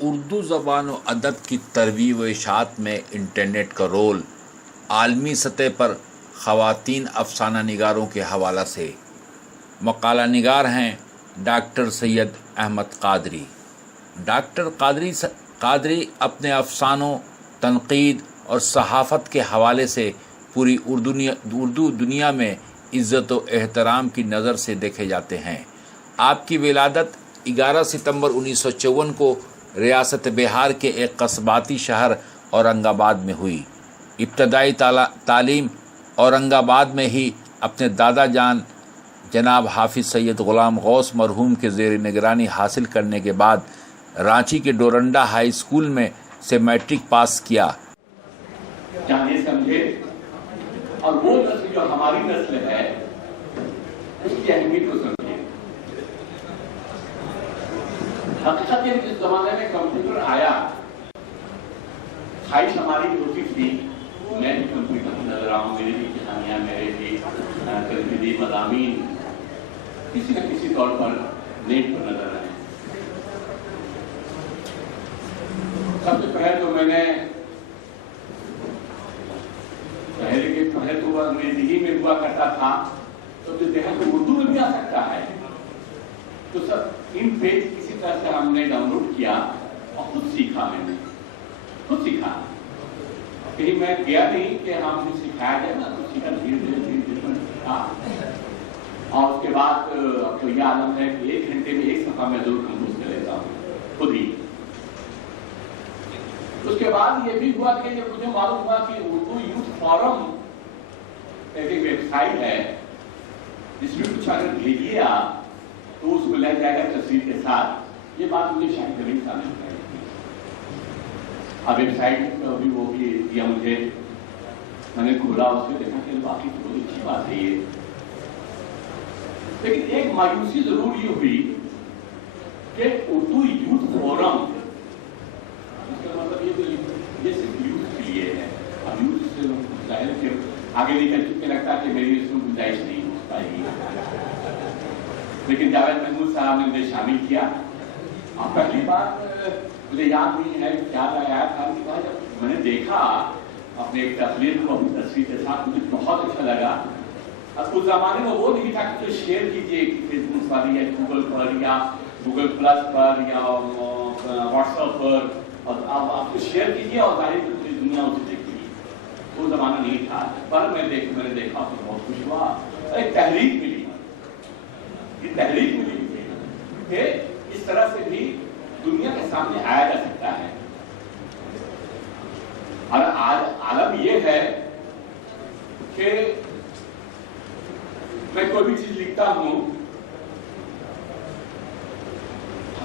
اردو زبان و ادب کی ترویج و اشاعت میں انٹرنیٹ کا رول عالمی سطح پر خواتین افسانہ نگاروں کے حوالہ سے مقالہ نگار ہیں ڈاکٹر سید احمد قادری۔ ڈاکٹر قادری اپنے افسانوں، تنقید اور صحافت کے حوالے سے پوری اردو دنیا میں عزت و احترام کی نظر سے دیکھے جاتے ہیں۔ آپ کی ولادت 11 ستمبر 1954 کو ریاست بہار کے ایک قصباتی شہر اورنگ آباد میں ہوئی۔ ابتدائی تعلیم اورنگ آباد میں ہی اپنے دادا جان جناب حافظ سید غلام غوث مرحوم کے زیر نگرانی حاصل کرنے کے بعد رانچی کے ڈورنڈا ہائی اسکول میں سے میٹرک پاس کیا۔ جانے سمجھے اور وہ نسل جو ہماری نسل ہے اس کی اہمیت کو سمجھے۔ حقیقت یہ جس زمانے میں کمپیوٹر آیا، خواہش ہماری ہوتی تھی میں بھی کمپیوٹر کی نظر آؤں، میری بھی کہانیاں، میرے بھی تنقیدی مضامین کسی نہ کسی طور پر نیٹ پر نظر آئے۔ سب سے پہلے تو میں نے پہلے تو وہ انگریزی ہی میں ہوا کرتا تھا، تو جو دیکھا کہ اردو میں بھی آ سکتا ہے، تو سب ان پیج کسی طرح سے ہم نے ڈاؤن لوڈ کیا اور خود سیکھا۔ میں نے خود سیکھا، کہیں میں گیا نہیں کہ ہم نے سکھایا جائے نا، تو سیکھا دھیرے دھیرے سیکھا۔ اور اس کے بعد اب تو یہ عالم ہے کہ 1 گھنٹے میں 1 صفحہ میں ضرور کمپوز کر لیتا ہوں خود ہی۔ اس کے بعد یہ بھی ہوا کہ جب مجھے معلوم ہوا کہ اردو یوتھ فورم ایک ویب سائٹ ہے جس میں کچھ اگر بھیجیے آپ تو اس کو لے جائے گا تصویر کے ساتھ، یہ بات مجھے شاہد کبیر صاحب نے بتائی تھی۔ اب ویب سائٹ بھی وہ بھی دیا مجھے، میں نے کھولا، اس میں دیکھا کہ باقی تو بہت اچھی بات ہے یہ، لیکن ایک مایوسی ضرور یہ ہوئی کہ اردو یوتھ فورم، اس کا مطلب یہ صرف یوتھ کے لیے ہے۔ اب یوتھ سے ظاہر کہ آگے نکل چکے لگتا ہے کہ میری اس میں گنجائش نہیں ہو پائے گی، لیکن جاوید محمود صاحب نے مجھے شامل کیا۔ اور پہلی بار مجھے یاد نہیں ہے کیا آیا تھا کہ جب میں نے دیکھا اپنے ایک تخلیق کو اپنی تصویر کے ساتھ، مجھے بہت اچھا لگا۔ اب اس زمانے میں وہ نہیں تھا کہ شیئر کیجیے فیس بک پر یا گوگل پر یا گوگل پلس پر یا واٹس ایپ پر، اور آپ کو شیئر کیجیے اور ظاہر پوری دنیا اسے دیکھے گی۔ وہ زمانہ نہیں تھا، پر میں نے دیکھا تو بہت خوش ہوا۔ ایک تحریک ملی، یہ تحریک ملی کہ اس طرح سے بھی دنیا کے سامنے آیا جا سکتا ہے۔ اور آج عالم یہ ہے کہ میں کوئی بھی چیز لکھتا ہوں،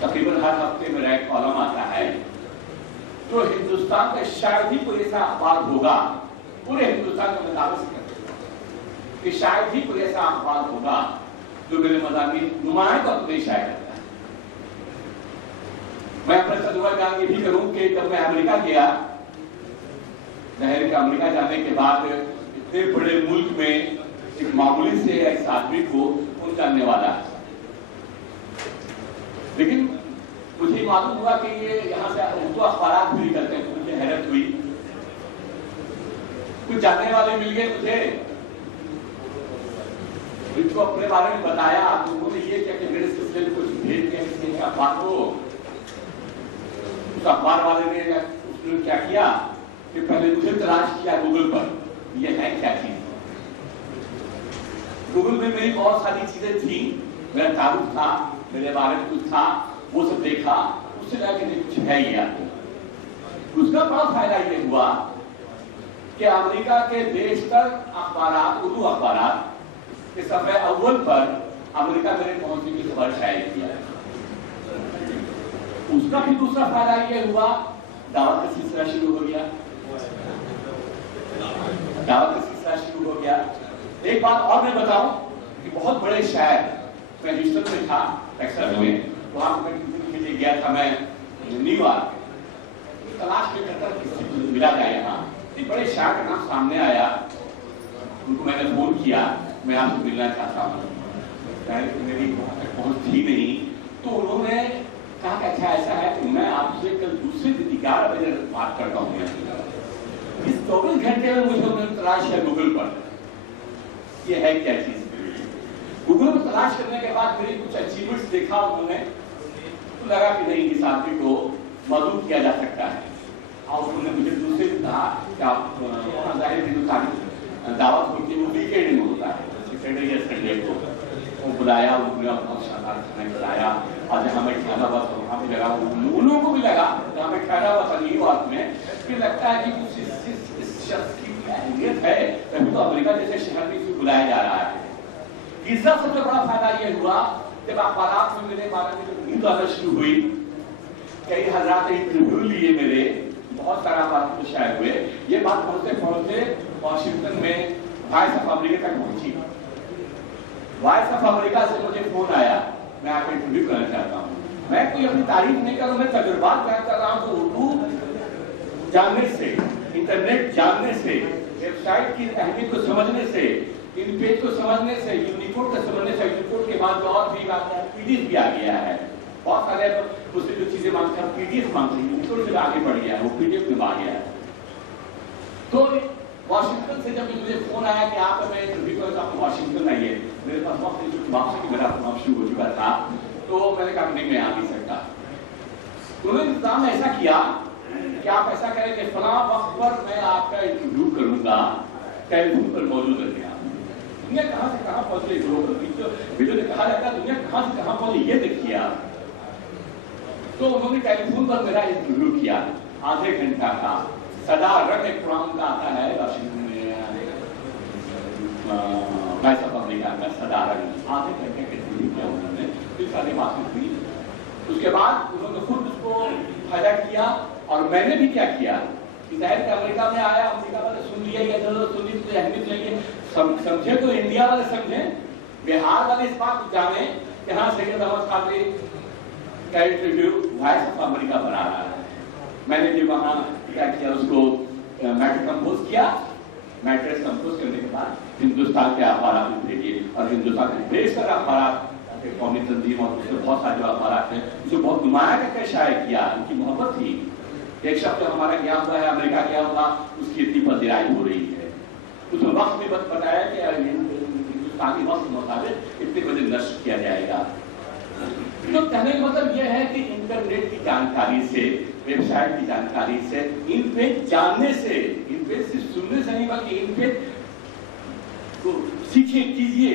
تقریباً ہر ہفتے میرا ایک کالم آتا ہے، تو ہندوستان کا شاید ہی کوئی ایسا اخبار ہوگا، پورے ہندوستان کا مطالعہ سے کرتے ہیں کہ شاید ہی کوئی ایسا اخبار ہوگا جو میرے مضامین نمایاں طور پر شائع کرتا ہے۔ میں اپنے تجربہ جان یہ بھی کروں کہ جب میں امریکہ گیا، ظاہر کہ امریکہ جانے کے بعد اتنے بڑے ملک میں ایک معمولی سے ایک آدمی کو ان جاننے والا ہے، لیکن مجھے معلوم ہوا کہ یہ یہاں سے اردو اخبارات بھی کرتے ہیں، تو مجھے حیرت ہوئی۔ کچھ جاننے والے مل گئے مجھے، ان کو اپنے بارے میں بتایا، انہوں نے یہ کیا کہ میرے سلسلے میں کچھ بھیج دیا کسی اخبار کو۔ اس اخبار والے نے اس نے کیا کیا کہ پہلے مجھے تلاش کیا گوگل پر، یہ ہے کیا چیز۔ گوگل میں میری بہت ساری چیزیں تھیں، میرا تعارف تھا، میرے بارے میں کچھ تھا، وہ سب دیکھا، اس سے لگا کہ کچھ ہے ہی آپ کو۔ اس کا بڑا فائدہ یہ ہوا کہ امریکہ کے بیشتر اخبارات، اردو اخبارات کے صفحے اول پر امریکہ میرے پہنچنے کی خبر شائع کیا ہے۔ اس کا بھی دوسرا فائدہ یہ ہوا، دعوت کا سلسلہ شروع ہو گیا، دعوت کا سلسلہ شروع ہو گیا۔ ایک بات اور میں بتاؤں کہ بہت بڑے شاعر، میں ہیوسٹن میں تھا ٹیکساس میں، وہاں میں کے لیے گیا تھا، میں نیو یارک تلاش میں کرتا کسی کو ملا جائے۔ یہاں ایک بڑے شاعر کا نام سامنے آیا، ان کو میں نے فون کیا، میں آپ سے ملنا چاہتا ہوں، میری وہاں تک پہنچ تھی نہیں، تو انہوں نے کہا کہ اچھا ایسا ہے کہ میں آپ سے 11 बजे बात करता हूँ। इस 24 घंटे में मुझे उन्होंने तलाश किया गूगल पर, ये है क्या चीज। गूगल पर तलाश करने के बाद मेरी कुछ अचीवमेंट्स देखा उन्होंने, तो लगा कि नहीं, इस आदमी को मदद किया जा सकता है। और उन्होंने मुझे दूसरे दिन कहा कि आप जाहिर हिंदुस्तानी दावत होती है, वो वीकेंड में होता है, सैटरडे या संडे को। वो बुलाया, उन्होंने अपना शानदार खाना खिलाया, और जहाँ मैं ठहरा हुआ था वहाँ भी लगा, उन लोगों को भी लगा जहाँ मैं ठहरा हुआ था न्यू यॉर्क में, फिर लगता है कि कुछ इस शख्स की अहमियत है, तभी तो अमेरिका जैसे शहर में इसे बुलाया जा रहा है। तीसरा सबसे बड़ा फायदा ये हुआ, जब अखबारात में मेरे बारे में जब न्यूज़ आना शुरू हुई, कई हज़ार इंटरव्यू लिए मेरे, बहुत सारा बात तो शायद हुए, ये बात पहुंचते पहुंचते वाशिंगटन में वॉइस ऑफ अमेरिका तक पहुंची। वॉइस ऑफ अमेरिका से मुझे फोन आया, मैं आपको इंटरव्यू करना चाहता हूँ। मैं कोई अपनी तारीफ नहीं कर रहा हूँ, मैं तजुर्बात बयान कर रहा हूँ। तो उर्दू जानने से, इंटरनेट जानने से, वेबसाइट की अहमियत को समझने से, इन पेज को समझने से, यूनिकोड को समझने से, यूनिकोड के बाद और भी पीडीएफ भी आ गया है। बहुत सारे उससे जो चीजें मांगते हैं पीडीएफ मांगते हैं, यूनिकोड से आगे बढ़ गया है, वो पीडीएफ में आ गया है। तो वाशिंगटन से जब मुझे फोन आया कि आप मैं इंटरव्यू करता हूँ, वाशिंगटन आइए, मेरे पास वक्त वापसी की मेरा काम शुरू हो चुका था, तो मैंने कहा नहीं, मैं आ नहीं सकता। उन्होंने इंतजाम ऐसा किया कि आप ऐसा करें कि फलां वक्त पर मैं आपका इंटरव्यू करूंगा, टेलीफोन पर मौजूद रहने। दुनिया कहाँ से कहाँ पहुंचे, वीडियो में कहा जाता है दुनिया कहाँ से कहाँ पहुंचे, ये देखिए आप। तो उन्होंने टेलीफोन पर मेरा इंटरव्यू किया, आधे घंटा का। सदारंग एक प्रोग्राम का आता है वाशिंगटन में, वॉइस ऑफ अमेरिका का सदारंग, आधे घंटे के इंटरव्यू किया उन्होंने, फिर सारी बातें हुई। उसके बाद उन्होंने खुद उसको फायदा किया, और मैंने भी क्या किया कि जाहिर अमेरिका में आया, अमेरिका वाले सुन लिया, या सुन ली तो अहमियत लेंगे, समझे तो इंडिया वाले समझे, बिहार वाले इस बात को जाने कि हाँ सैयद अहमद कादरी का इंटरव्यू वॉइस ऑफ अमेरिका बना रहा है। मैंने भी वहाँ क्या किया, उसको मैटर कंपोज किया। मैटर कंपोज करने के बाद हिंदुस्तान के अखबार में भेजिए, और हिंदुस्तान के ढेर सारे अखबार, कौमी तंजीम और उसके बहुत सारे जो अखबार हैं, उसे बहुत नुमाया करके शाये किया। उनकी मोहब्बत थी। एक शब्द हमारा गया हुआ है, अमेरिका गया हुआ, उसकी इतनी पजीराई हो रही है। उसने वक्त भी बताया कि हिंदुस्तानी वक्त के मुताबिक इतने बजे नष्ट किया जाएगा। तो कहने का मतलब यह है कि इंटरनेट की जानकारी से, वेबसाइट की जानकारी से, इन पे जानने से, इन पे सिर्फ सुनने से नहीं बल्कि इन पे तो सीखिए, कीजिए।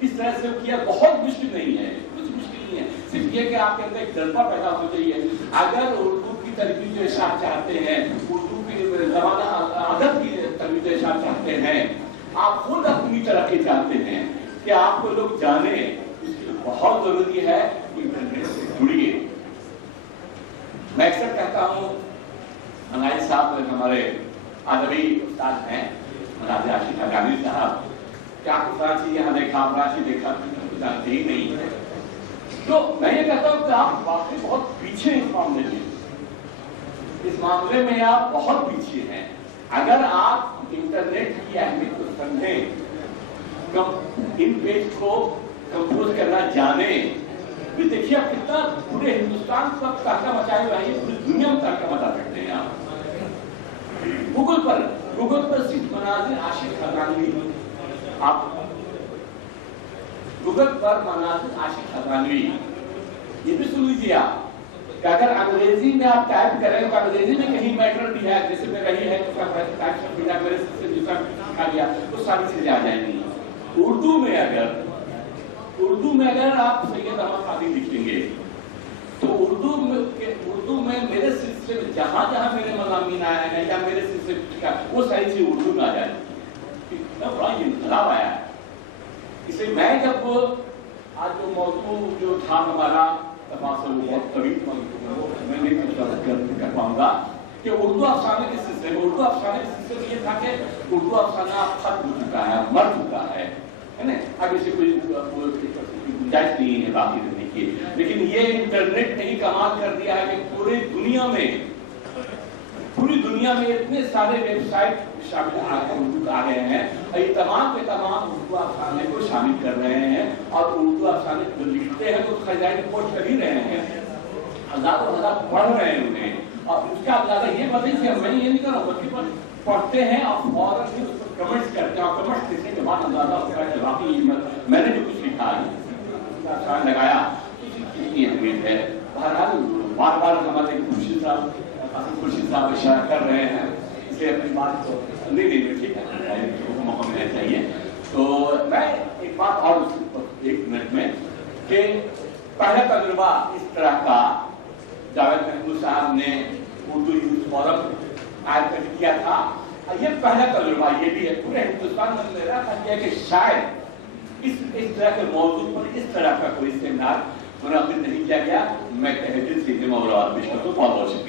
किस तरह से किया बहुत मुश्किल नहीं है, कुछ मुश्किल नहीं है, सिर्फ ये कि आपके अंदर एक जज्बा पैदा होना चाहिए। अगर उर्दू की तरबियत इरशाद चाहते हैं, उर्दू की ज़माना अदब की तरबियत इरशाद चाहते हैं, आप खुद अपनी तरक्की चाहते हैं कि आपको लोग जाने, इसके बहुत जरूरी है इंटरनेट से जुड़िए। मैं अक्सर कहता हूँ, हमारे साहब हमारे अदबी उस्ताद हैं, राजा आशिफ हकानी साहब, क्या आपको फरांसी यहाँ देखा, फरांसी देखा, तो जानते ही नहीं है। तो मैं ये कहता हूँ कि आप वाकई बहुत पीछे इस मामले में, इस मामले में आप बहुत पीछे हैं। अगर आप इंटरनेट की अहमियत को समझें, इन पेज को कंपोज करना जाने, तो देखिए आप कितना पूरे हिंदुस्तान को तहलका मचाए हुए हैं, पूरी दुनिया में तहलका मचा सकते हैं आप। गूगल पर सिर्फ मनाजिर आशिफ हकानी, आप गूगल पर मनाजिर आशिफ हकानी ये भी सुन लीजिए आप, कि अगर अंग्रेजी में आप टाइप करें तो अंग्रेजी में कहीं मैटर भी है, जैसे में रही है तो सारी चीजें आ जाएंगी। उर्दू में अगर आप सैयद अहमद कादरी लिखेंगे तो उर्दू में मेरे सिलसिले में जहां जहां मेरे मज़ामीन आए हैं या मेरे सिलसिले का वो सारी चीज उर्दू में आ जाएगी। इतना बड़ा इंकलाब आया है। इसलिए मैं जब आज जो मौजू जो था हमारा तमाशा, वो बहुत तवील मैं नहीं कर पाऊंगा कि उर्दू अफसाने के सिलसिले में, उर्दू अफसाने के सिलसिले में ये था कि उर्दू अफसाना खत्म हो चुका है, मर चुका है ना, अब इसे कोई गुंजाइश नहीं है बाकी करने की। लेकिन ये इंटरनेट ने ही कमाल कर दिया है कि पूरी दुनिया में इतने सारे वेबसाइट शामिल आ गए हैं, और ये तमाम के तमाम उर्दू अफसाने को शामिल कर रहे हैं, और उर्दू अफसाने जो लिखते हैं तो खजाइन रिपोर्ट कर ही रहे हैं, हजारों हजार पढ़ रहे हैं उन्हें, और उसका अंदाजा ये बताइए कि मैं ये नहीं कर रहा हूँ, बल्कि पढ़ते हैं और फौरन फिर उस पर कमेंट्स करते हैं, और कमेंट्स लिखने के बाद अंदाजा होता है कि वाकई मैंने जो कुछ लिखा है लगाया कितनी अहमियत है। बहरहाल बार बार हमारे खुर्शीद साहब इशारा कर रहे हैं, इसलिए अपनी बात को नहीं ठीक है, मौका मिलना चाहिए। तो मैं एक बात और एक मिनट में कि पहला तजुर्बा इस तरह का जावेद महमूद साहब ने उर्दू यूथ फोरम आयोजित किया था, ये पहला तजुर्बा ये भी है पूरे हिंदुस्तान में मेरा था कि शायद इस तरह के मौजूद पर इस तरह का कोई सेमिनार मुनाकिद नहीं किया गया। मैं तहे दिल से मुबारकबाद पेश करता हूं। बहुत बहुत शुक्रिया।